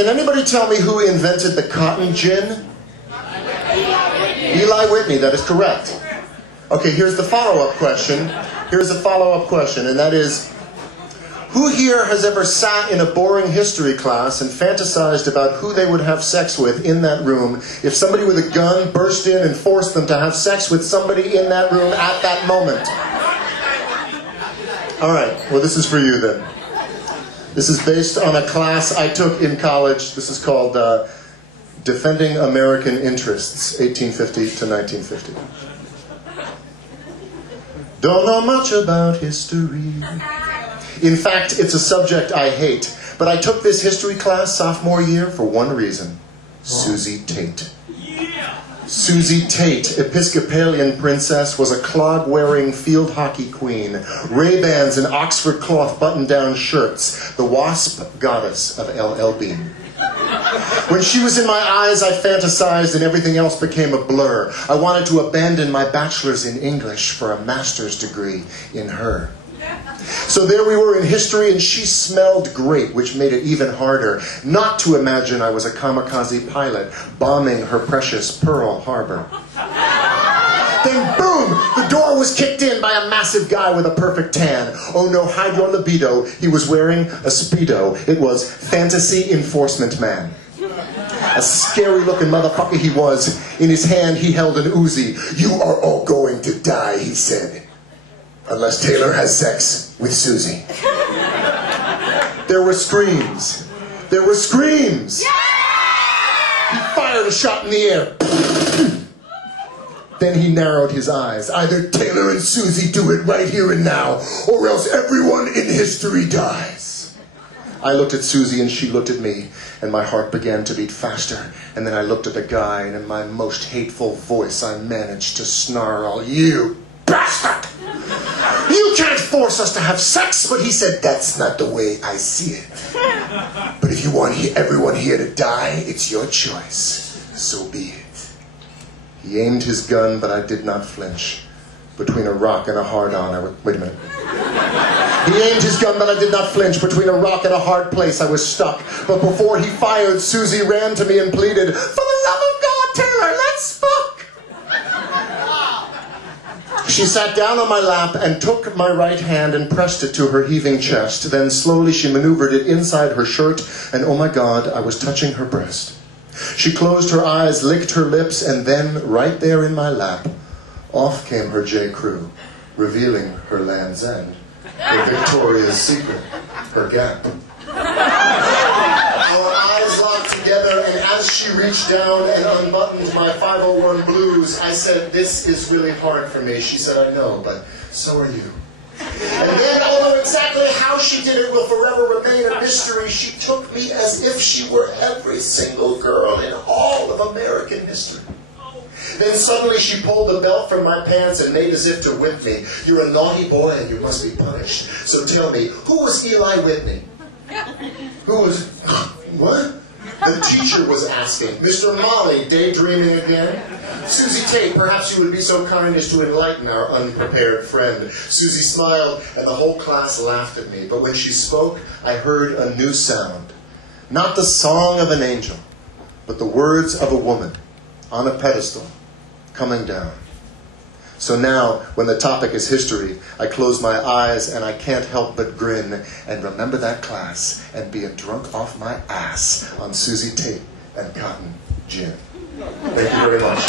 Can anybody tell me who invented the cotton gin? Eli Whitney, that is correct. Okay, here's the follow-up question. Here's a follow-up question, and that is, who here has ever sat in a boring history class and fantasized about who they would have sex with in that room if somebody with a gun burst in and forced them to have sex with somebody in that room at that moment? All right, well, this is for you then. This is based on a class I took in college. This is called Defending American Interests, 1850 to 1950. Don't know much about history. In fact, it's a subject I hate. But I took this history class sophomore year for one reason. Susie Tate. Susie Tate, Episcopalian princess, was a clog-wearing field hockey queen, Ray-Bans and Oxford cloth button-down shirts, the wasp goddess of LL Bean. When she was in my eyes, I fantasized and everything else became a blur. I wanted to abandon my bachelor's in English for a master's degree in her. So there we were in history, and she smelled great, which made it even harder not to imagine I was a kamikaze pilot bombing her precious Pearl Harbor. Then boom! The door was kicked in by a massive guy with a perfect tan. Oh no, hide your libido. He was wearing a Speedo. It was Fantasy Enforcement Man. A scary-looking motherfucker he was. In his hand, he held an Uzi. "You are all going to die," he said. "Unless Taylor has sex with Susie." There were screams. There were screams. He fired a shot in the air. Then he narrowed his eyes. "Either Taylor and Susie do it right here and now, or else everyone in history dies." I looked at Susie and she looked at me, and my heart began to beat faster. And then I looked at the guy, and in my most hateful voice I managed to snarl, "You bastard! You can't force us to have sex." But he said, "That's not the way I see it. But if you want everyone here to die, it's your choice. So be it." He aimed his gun, but I did not flinch. Between a rock and a hard-on, wait a minute. He aimed his gun, but I did not flinch. Between a rock and a hard place, I was stuck. But before he fired, Susie ran to me and pleaded, "For the love of God, Taylor, let's fuck!" She sat down on my lap and took my right hand and pressed it to her heaving chest. Then slowly she maneuvered it inside her shirt, and oh my God, I was touching her breast. She closed her eyes, licked her lips, and then, right there in my lap, off came her J. Crew, revealing her Land's End, her Victoria's Secret, her Gap. Our eyes locked together, and as she reached down and unbuttoned my 501 blues, I said, "This is really hard for me." She said, "I know, but so are you." And then, although exactly how she did it will forever remain a mystery, she took me as if she were every single girl in all of American history. Then suddenly she pulled the belt from my pants and made as if to whip me. "You're a naughty boy and you must be punished. So tell me, who was Eli Whitney?" "Who was..." "What?" The teacher was asking. "Mr. Molly, daydreaming again?" "Susie Tate, perhaps you would be so kind as to enlighten our unprepared friend." Susie smiled, and the whole class laughed at me. But when she spoke, I heard a new sound. Not the song of an angel, but the words of a woman on a pedestal, coming down. So now, when the topic is history, I close my eyes and I can't help but grin and remember that class and be a drunk off my ass on Susie Tate and cotton gin. Thank you very much.